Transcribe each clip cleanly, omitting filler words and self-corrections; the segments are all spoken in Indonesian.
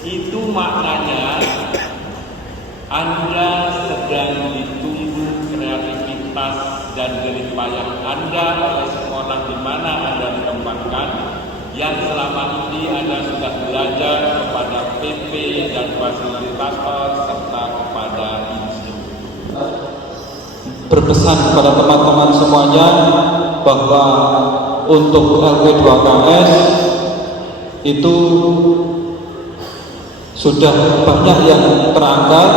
Itu maknanya Anda sedang ditunggu kreativitas dan jerih payah Anda oleh sekolah di mana Anda ditempatkan, yang selama ini Anda sudah belajar kepada PP dan fasilitator serta kepada instruktur. Berpesan kepada teman-teman semuanya bahwa untuk LP2KS itu sudah banyak yang terangkat.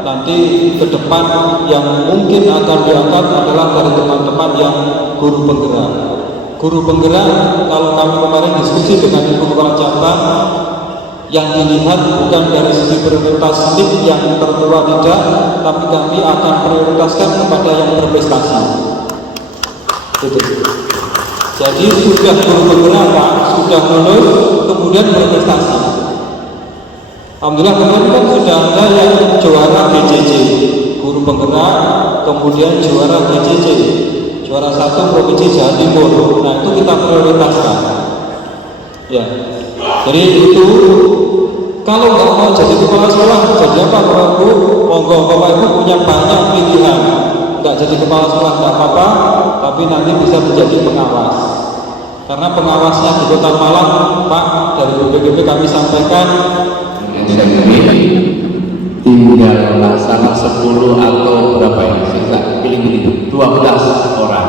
Nanti ke depan yang mungkin akan diangkat adalah dari teman-teman yang guru penggerak. Guru penggerak, kalau kami kemarin diskusi dengan Ibu Kepala Cabang, yang dilihat bukan dari segi prioritas NIP yang tertua tidak, tapi kami akan prioritaskan kepada yang berprestasi. Gitu. Jadi sudah guru penggerak Pak, sudah lulus, kemudian berprestasi. Alhamdulillah kemarin kan sudah ada yang juara BJJ, guru penggerak, kemudian juara BJJ, juara 1 Provinsi Jawa Timur. Nah itu kita prioritaskan. Ya, jadi itu kalau nggak mau jadi kepala sekolah, jadi apa Bapak Ibu? Monggo Bapak Ibu punya banyak pilihan. Nggak jadi kepala sekolah nggak apa-apa, tapi nanti bisa menjadi pengawas. Karena pengawasnya di Kota Malang, Pak, dari BPKP kami sampaikan tinggal laksana 10 atau berapa ya, sisa pilih itu 12 orang.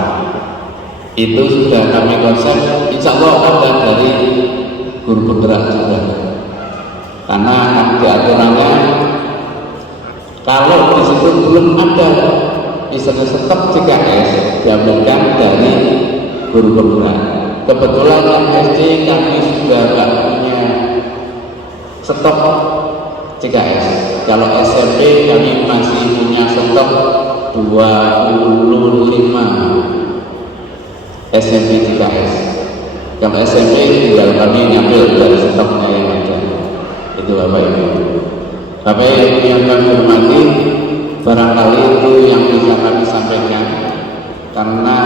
Itu sudah kami konsep, insya Allah ada dari guru penggerak juga. Karena nanti aturannya kalau di situ belum ada misalnya stop CKS diambilkan dari guru penggerak. Kebetulan yang SD kami sudah nggak punya stop CKS. Kalau SMP kami masih punya stop 25 SMP CKS. Kalau SMP tinggal kami ngambil dari stoknya yang ada. Itu Bapak Ibu. Bapak Ibu yang kami hormati, barangkali itu yang bisa kami sampaikan. Karena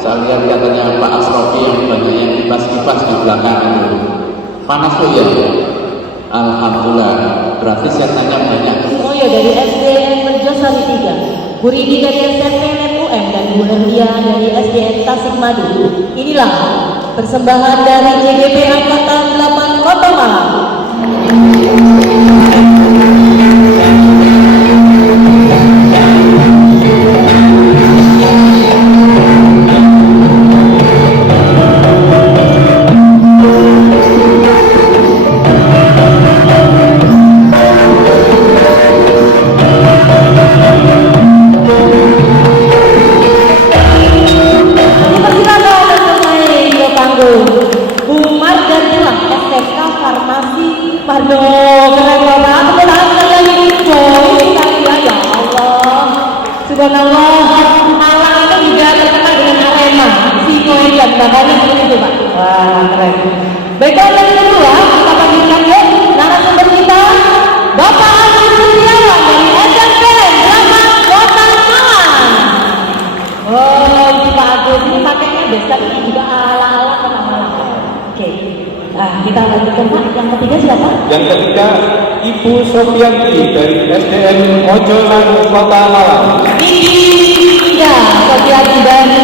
saya lihat katanya Pak Asrofi yang banyak yang kipas-kipas di belakang itu. Panas tuh ya? Alhamdulillah, berarti saya tanya banyak. Oh ya, dari SDN Merjosari 3, Bu Rini dari SMP MUM, dan Bu Herdia dari SDN Tasikmadu. Inilah persembahan dari JGP Angkatan 8 Kota Malang. Baiklah, yang kedua kita panggilkan yuk narasumber kita, Bapak Agus Setiawan dari SMPN 8 Kota Malang. Oh, ini Pak Agus, ini pakainya besar, ini juga ala-ala Kota Malang. Oke, nah kita lanjutkan Pak. Yang ketiga siapa? Yang ketiga Ibu Sofianti dari SDN Mojolangu Kota Malang. Iya, Sofianti dari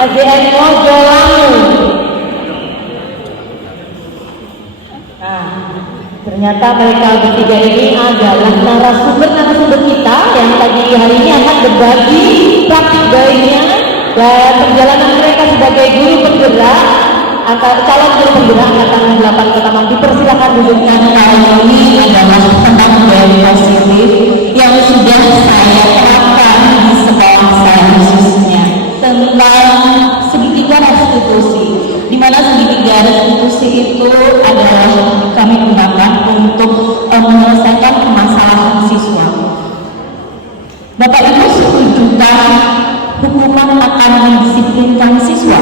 SDN Mojolangu. Ternyata mereka bertiga ini adalah narasumber kita yang pagi hari ini akan berbagi praktik baiknya dan perjalanan mereka sebagai guru penggerak atau calon guru penggerak angkatan 8 Kota Malang. Dipersilakan duduknya. Kali ini adalah tentang budaya positif yang sudah saya terapkan di sekolah saya, khususnya tentang segitiga restitusi, di mana segitiga restitusi itu adalah kami gunakan untuk menyelesaikan permasalahan siswa. Bapak Ibu setujukah hukuman akan mendisiplinkan siswa?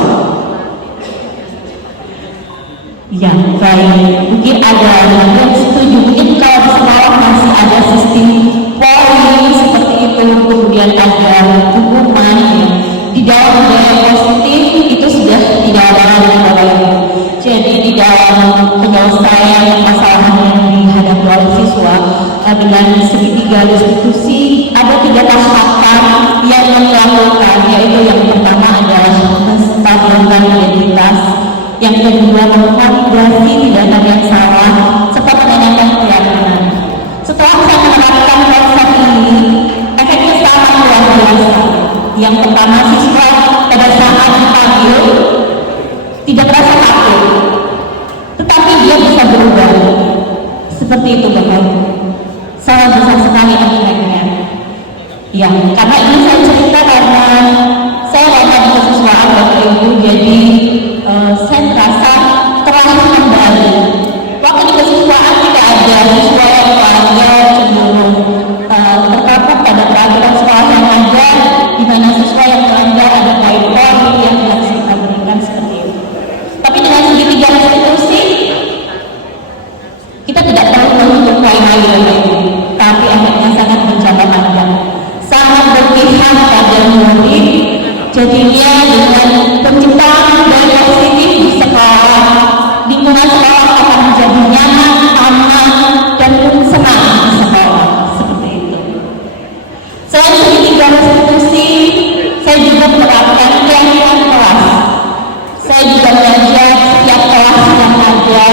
Ya, baik. Mungkin ada yang setuju. Mungkin kalau di sekolah masih ada sistem poin seperti itu, kemudian ada hukuman ya. Di dalam budaya positif itu sudah tidak ada lagi Bapak Ibu. Jadi di dalam penyelesaian permasalahan yang dihadapi dengan segitiga restitusi ada 3 tahapan yang melakukan, yaitu yang pertama adalah menstabilkan identitas, yang kedua memvalidasi tindakan yang salah serta menanyakan keyakinan. Setelah saya menerapkan konsep ini, efeknya sangat luar biasa. Yang pertama, siswa pada saat stabil tidak merasa takut, tetapi dia bisa berubah. Seperti itu Bapak. Sangat besar sekali efeknya. Ya, karena ini saya cerita karena saya lama di kesiswaan Bapak Ibu, jadi saya merasa terlalu kembali. Waktu di kesiswaan tidak ada siswa yang belajar cenderung terpaku pada peraturan sekolah yang ada, di mana siswa yang melanggar ada poin-poin yang harus kita berikan seperti itu. Tapi dengan segitiga restitusi, kita tidak perlu menuntut poin lagi Bapak Ibu, tapi efeknya sangat menjangka panjang, sangat berpihak pada murid. Jadinya dengan penciptaan budaya positif di sekolah, lingkungan sekolah akan menjadi nyaman, aman, dan senang di sekolah. Seperti itu. Selain segitiga restitusi, saya juga menerapkan keyakinan kelas. Saya juga belajar setiap kelas yang ada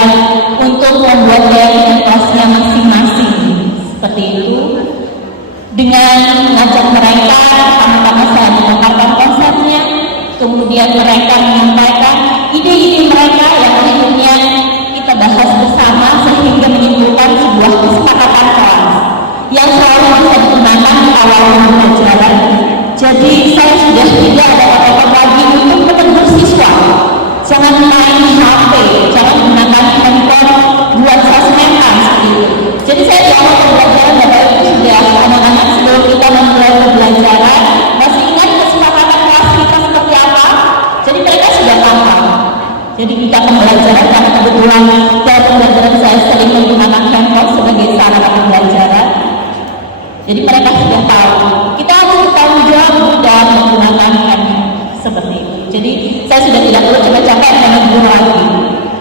untuk membuat keyakinan kelasnya masing-masing. Seperti itu. Dengan mengajak mereka, pertama-tama saya memaparkan konsepnya, kemudian mereka menyampaikan ide-ide mereka yang akhirnya kita bahas bersama sehingga menimbulkan sebuah kesepakatan kelas yang selalu bisa digunakan di awal pembelajaran. Jadi saya sudah tidak ada kata-kata lagi untuk menegur siswa. Jangan main HP, jangan gunakan handphone buat sasmetan seperti itu. Jadi saya di awal pembelajaran Bapak Ibu sudah anak-anak sebelum kita memulai pembelajaran masih ingat kesepakatan kelas kita seperti apa? Jadi mereka sudah paham. Jadi kita pembelajaran, karena kebetulan dalam pembelajaran saya sering menggunakan handphone sebagai sarana pembelajaran. Jadi mereka sudah tahu. Kita harus bertanggung jawab dalam menggunakan handphone seperti itu. Jadi saya sudah tidak perlu capek-capek menegur lagi.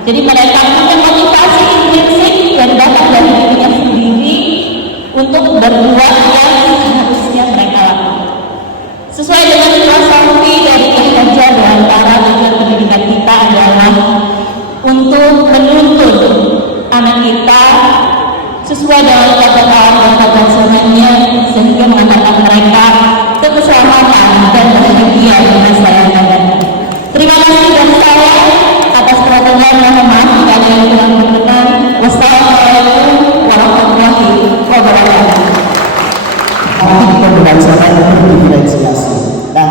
Jadi mereka punya motivasi intrinsik yang datang dari dirinya sendiri untuk berbuat yang seharusnya mereka lakukan. Sesuai dengan filosofi dari Ki Hajar Dewantara dengan pendidikan kita adalah untuk menuntun anak kita sesuai dengan kata-kata dan kata-katanya sehingga mengantarkan mereka ke keselamatan dan bahagia di masa yang akan datang. Terima kasih dari saya atas perhatian. Mohon maaf jika ada yang kurang berkenan. Wassalamualaikum warahmatullahi wabarakatuh. Pembelajaran berdiferensiasi. Nah,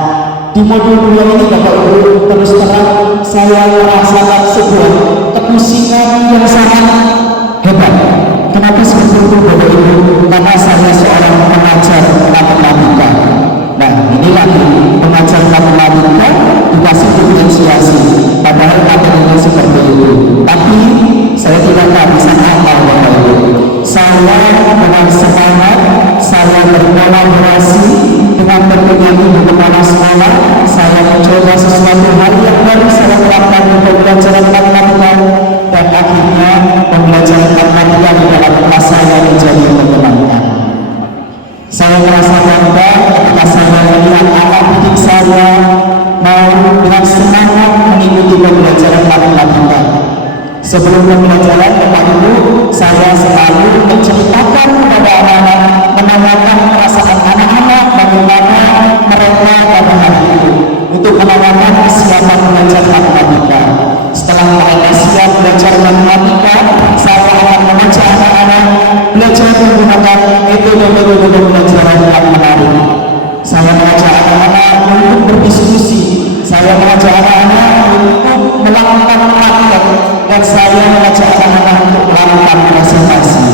di modul 2 ini Bapak Ibu, terus terang saya merasakan sebuah kepusingan yang sangat hebat. Kenapa seperti itu Bapak Ibu? Karena saya seorang pengajar matematika. Nah, inilah pengajar matematika dikasih diferensiasi, padahal materinya seperti itu. Tapi saya tidak kehabisan akal Bapak Ibu. Saya dengan semangat, saya berkolaborasi dengan tentunya di kepala sekolah. Saya mencoba sesuatu hal yang baru saya terapkan di pembelajaran matematika, dan akhirnya pembelajaran matematika di dalam kelas saya menjadi menyenangkan. Saya merasa bangga ketika saya melihat anak didik saya mau dengan semangat mengikuti pembelajaran matematika. Sebelum pembelajaran Bapak Ibu, saya selalu menceritakan kepada anak-anak, menanyakan perasaan anak-anak, bagaimana mereka pada hari itu untuk menanyakan kesiapan belajar matematika. Setelah mereka siap belajar matematika, saya akan mengajak anak-anak belajar menggunakan metode-metode pembelajaran yang menarik. Saya mengajak anak-anak untuk berdiskusi, saya mengajak anak-anak untuk melakukan praktek, dan saya mengajak anak-anak untuk melakukan presentasi.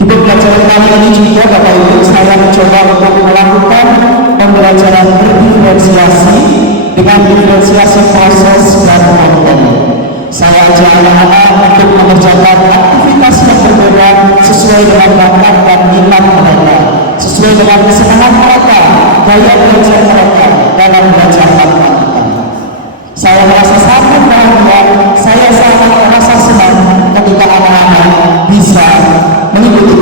Di pembelajaran kali ini juga Bapak Ibu, saya mencoba untuk melakukan pembelajaran berdiferensiasi dengan diferensiasi proses dan konten. Saya ajak anak-anak untuk mengerjakan aktivitas yang berbeda sesuai dengan bakat dan minat mereka, sesuai dengan kesenangan mereka, gaya belajar mereka dalam belajar matematika. Saya merasa sangat bahagia, saya sangat merasa senang ketika anak-anak bisa mengikuti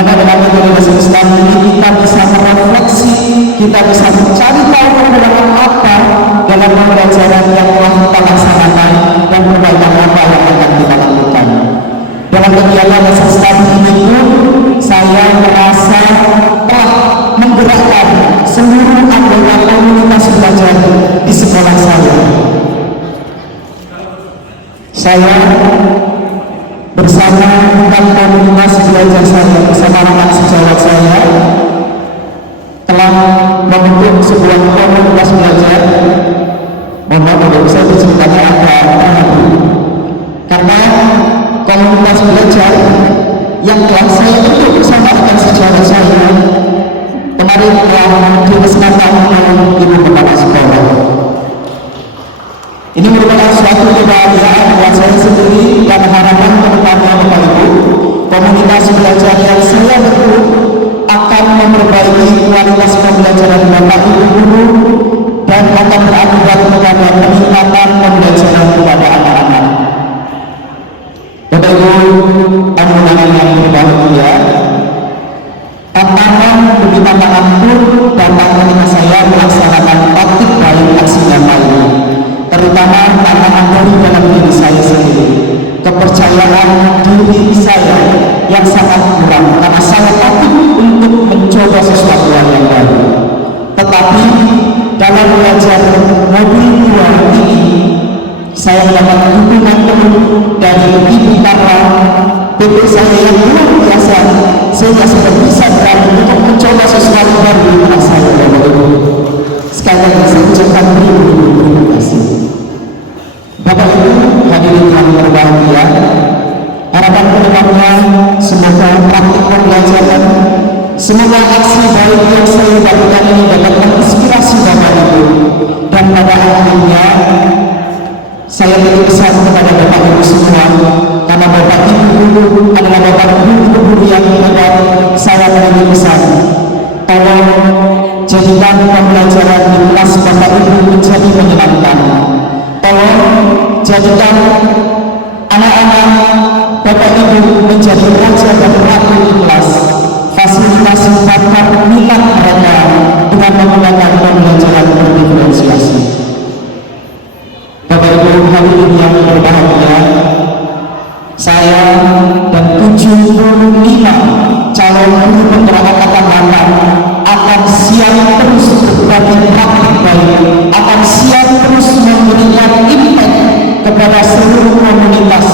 dimana dengan metode Islam ini kita bisa merefleksi, kita bisa mencari tahu kekurangan apa dalam pembelajaran yang telah kita laksanakan dan perbaikan apa yang akan kita lakukan. Dalam kegiatan Islam ini pun saya merasa telah menggerakkan seluruh anggota komunitas belajar di sekolah saya. Saya bersama dengan komunitas belajar saya, bersama rekan sejawat saya telah membentuk sebuah komunitas belajar. Mohon maaf kalau bisa berceritanya agak terharu, karena komunitas belajar yang telah saya bentuk bersama rekan sejawat saya kemarin telah diresmikan oleh Ibu Kepala Sekolah. Ini merupakan suatu kebahagiaan buat saya sendiri dan harapan kedepannya Bapak Ibu, komunitas belajar yang saya bentuk akan memperbaiki kualitas pembelajaran Bapak Ibu guru dan akan berakibat kepada peningkatan pembelajaran kepada anak-anak. Bapak Ibu tamu-tamu yang berbahagia, tantangan demi tantangan pun datang ketika saya melaksanakan praktik baik aksi nyata ini, terutama tantangan dari dalam diri saya sendiri, kepercayaan diri saya yang sangat kurang karena saya takut untuk mencoba sesuatu yang baru. Tetapi dalam belajar mobil 2 ini saya mendapat dukungan penuh dari Ibu Karla, PP saya yang luar biasa, sehingga saya bisa berani untuk mencoba sesuatu baru di anak saya. Sekali lagi saya ucapkan terima kasih. Bapak Ibu hadirin yang berbahagia, harapan kedepannya semoga praktik pembelajaran, semoga aksi baik yang saya lakukan ini dapat menginspirasi Bapak Ibu, dan pada akhirnya saya titip pesan kepada Bapak Ibu semua, karena Bapak Ibu adalah Bapak Ibu yang hebat. Saya titip pesan, tolong jadikan pembelajaran di kelas Bapak Ibu menjadi menyenangkan. Tolong jadikan anak-anak Bapak Ibu menjadi raja dan ratu di kelas. Fasilitasi bakat minat mereka dengan menggunakan pembelajaran berdiferensiasi. Bapak Ibu hadirin yang berbahagia, saya dan 75 calon guru penggerak angkatan 8 akan siap terus berbagi praktik baik, akan siap terus memberikan impact kepada seluruh komunitas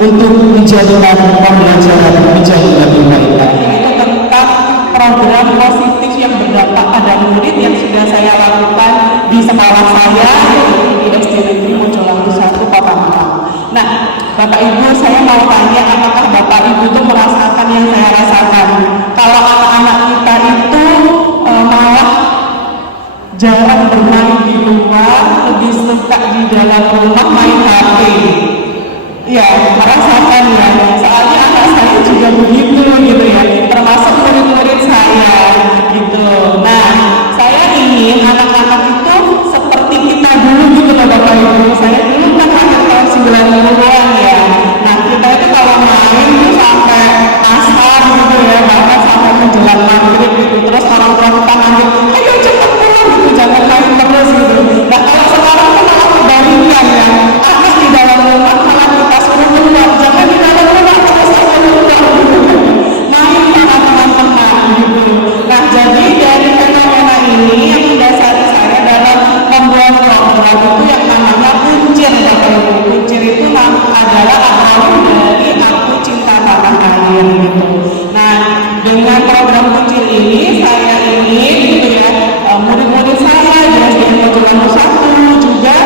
untuk menjadikan pembelajaran menjadi lebih baik lagi. Itu tentang program positif yang berdampak pada murid yang sudah saya lakukan di sekolah saya, di SD Negeri Mojolangu 1 Kota Malang. Nah, Bapak Ibu, saya mau tanya, apakah Bapak Ibu itu merasakan yang saya rasakan? Kalau anak-anak kita itu malah jarang bermain di luar, lebih suka di dalam rumah main HP. Ya, merasakan ya. Soalnya anak saya juga begitu gitu ya, termasuk murid-murid saya gitu. Nah, saya ingin anak-anak itu seperti kita dulu gitu loh Bapak Ibu. Saya dulu kan akhir tahun 90-an ya. Nah, kita itu kalau main itu sampai asar gitu ya, bahkan sampai menjelang maghrib gitu. Terus orang tua kita manggil, ayo cepat pulang gitu, jangan main terus gitu. Nah, kalau sekarang kita kebalikan ya, anak di dalam rumah malah kita suruh keluar, jangan di dalam rumah terus sampai keluar gitu. Main sama teman-teman gitu. Nah, jadi dari fenomena ini yang mendasari saya dalam membuat program itu yang namanya Kuncir. Kuncir itu adalah akronim dari Aku Cinta Tanah Air gitu. Nah, dengan program Kuncir ini saya ingin gitu ya, murid-murid saya di SD Mojolangu 1 juga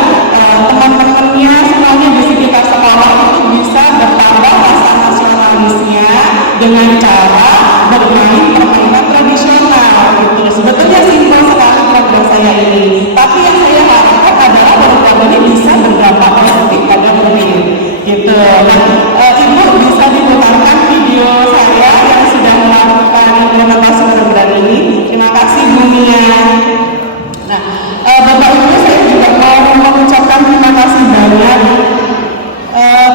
teman-temannya semuanya di sekitar sekolah itu bisa bertambah rasa nasionalisnya dengan cara bermain permainan tradisional gitu. Sebetulnya simpel sekali program saya ini, tapi yang saya harapkan adalah program ini bisa berdampak positif pada murid gitu. Nah, Ibu bisa diputarkan video saya yang sudah melakukan implementasi program ini. Terima kasih Bu Mia. Nah, Bapak Ibu, saya juga mau mengucapkan terima kasih banyak,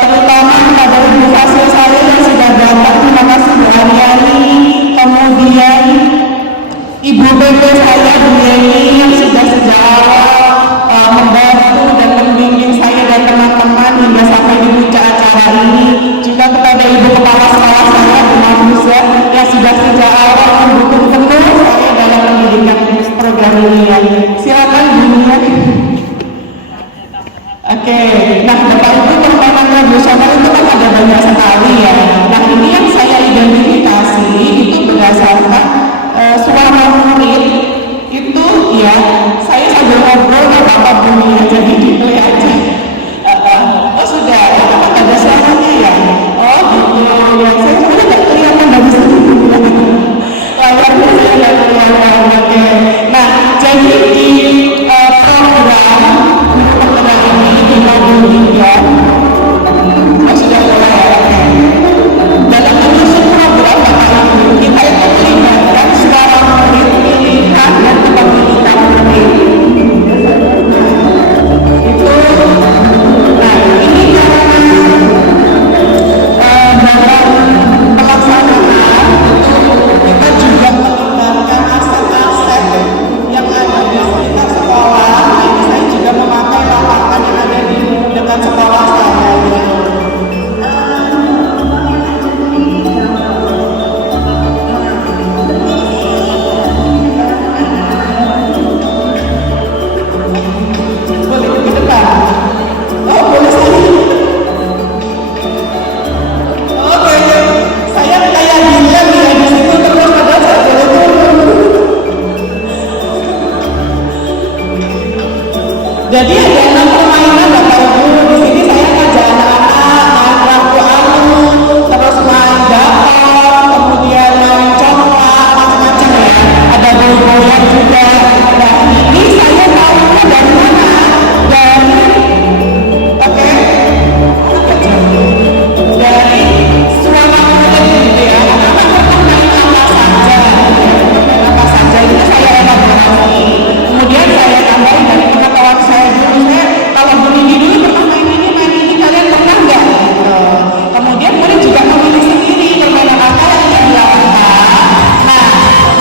terutama kepada ibu hasil saya yang sudah datang. Terima kasih Bu Ariani, sudah sejak awal mendukung penuh saya dalam pendidikan program ini ya. Silakan Bunya. Oke, nah Bapak Ibu pertemanan tradisional itu kan ada banyak sekali ya. Nah ini yang saya identifikasi itu berdasarkan suara murid itu ya. Saya sambil ngobrol nggak apa-apa Bunya, jadi delay aja. Oh sudah, apa ada suaranya ya? Oh gitu ya, saya sebenarnya nggak kelihatan dari sini. Layarnya saya nggak kelihatan. Oke, nah jadi di program ini di modul 3 sudah mulai ya. Dalam menyusun program Bapak Ibu kita itu melibatkan suara murid, pilihan dan kepemilikan murid. Itu, nah ini karena dalam pelaksanaan itu kita juga melibatkan aset-aset yang ada di sekitar sekolah. Nah, ini saya juga memakai lapangan yang ada di dekat sekolah saya gitu. Boleh ke depan? Oh boleh sekali. Oh kayaknya saya kayak diam ya di situ terus padahal saya boleh turun. Jadi ada 6 permainan Bapak Ibu. Di sini saya ngajak anak-anak main rambu anu, terus main dapur, kemudian main congklak, macam-macam ya. Ada bola juga. Nah ini saya tahunya dari mana? Dari oke, dari suara murid gitu ya. Anak-anak pernah main apa saja, apa saja itu saya elaborasi. Kemudian saya tambahin dari pengetahuan saya dulu. Saya kalau begini dulu pernah main ini kalian pernah nggak? Kemudian murid juga memilih sendiri permainan apa yang ingin dilakukan. Nah,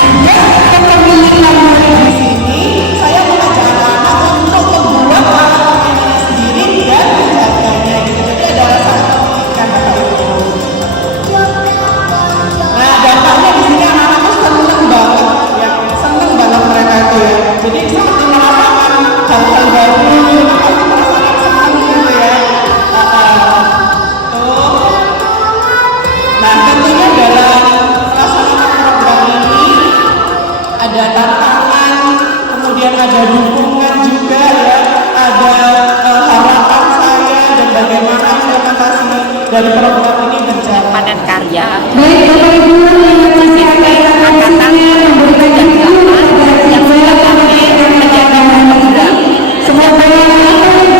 juga kepemilikan murid di sini saya mengajak anak-anak untuk membuat alat permainannya sendiri dan menjaganya gitu. Jadi ada rasa kepemilikan Bapak Ibu. Nah, dampaknya di sini anak-anak tuh seneng banget ya, seneng banget mereka itu ya. Jadi seperti merasakan hal-hal baru, pasti merasakan senang gitu ya. Tuh. Nah, tentunya dalam melaksanakan program ini ada tantangan, kemudian ada dukungan juga ya, ada harapan saya dan bagaimana implementasi dari program ini berjalan. Padat karya. Baik Bapak Ibu, terima kasih atas angkatannya memberikan yang sudah kami menjadi murid. Semoga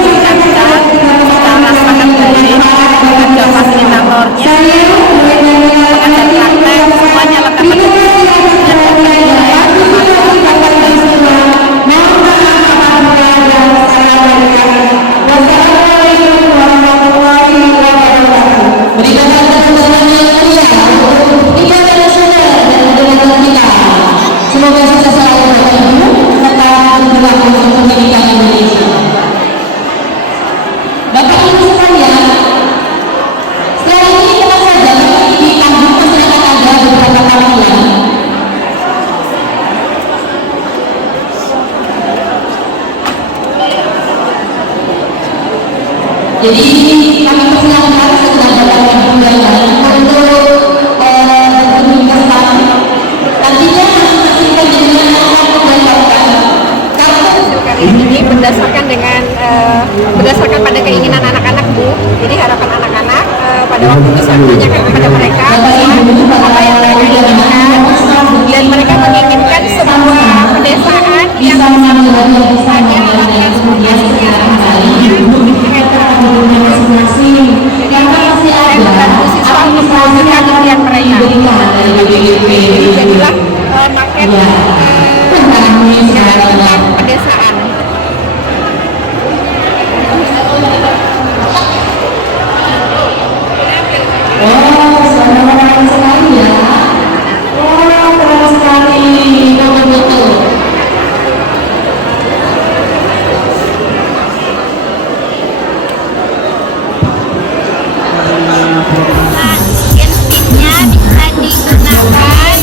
Kita bisa sangat baik dengan fasilitatornya, pengajar praktek, semuanya lengkap semoga sukses selalu Bapak Ibu serta bergerak untuk pendidikan Indonesia. Bapak Ibu sekalian, setelah ini kita saja di panggung masyarakat ada beberapa tampilan. Jadi kami persilahkan setelah Bapak Ibu untuk berkomunikasi. Nantinya masing-masing penjelasan akan mendapatkan kartu ini berdasarkan pada keinginan anak-anak Bu. Jadi harapan anak-anak pada waktu bisa menanyakan kepada mereka apa yang mereka inginkan, dan mereka menginginkan sebuah pedesaan yang misalnya alatnya semuanya dan membantu siswa untuk mewujudkan impian mereka. Jadi jadilah maket tentang pedesaan. oh, keren sekali ya. Oh, keren sekali. Betul-betul. Intinya bisa digunakan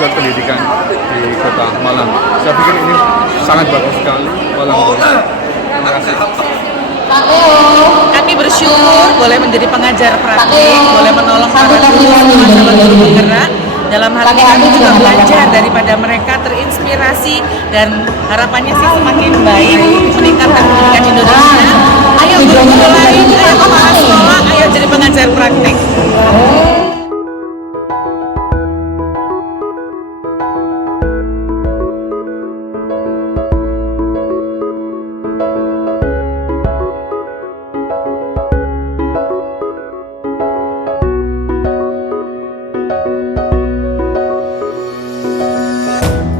kemajuan pendidikan di Kota Malang. Saya pikir ini sangat bagus sekali. Malang. Terima kasih. Kami bersyukur boleh menjadi pengajar praktik, boleh menolong para guru sama guru penggerak. Dalam hal ini kami juga belajar daripada mereka, terinspirasi, dan harapannya sih semakin baik, meningkatkan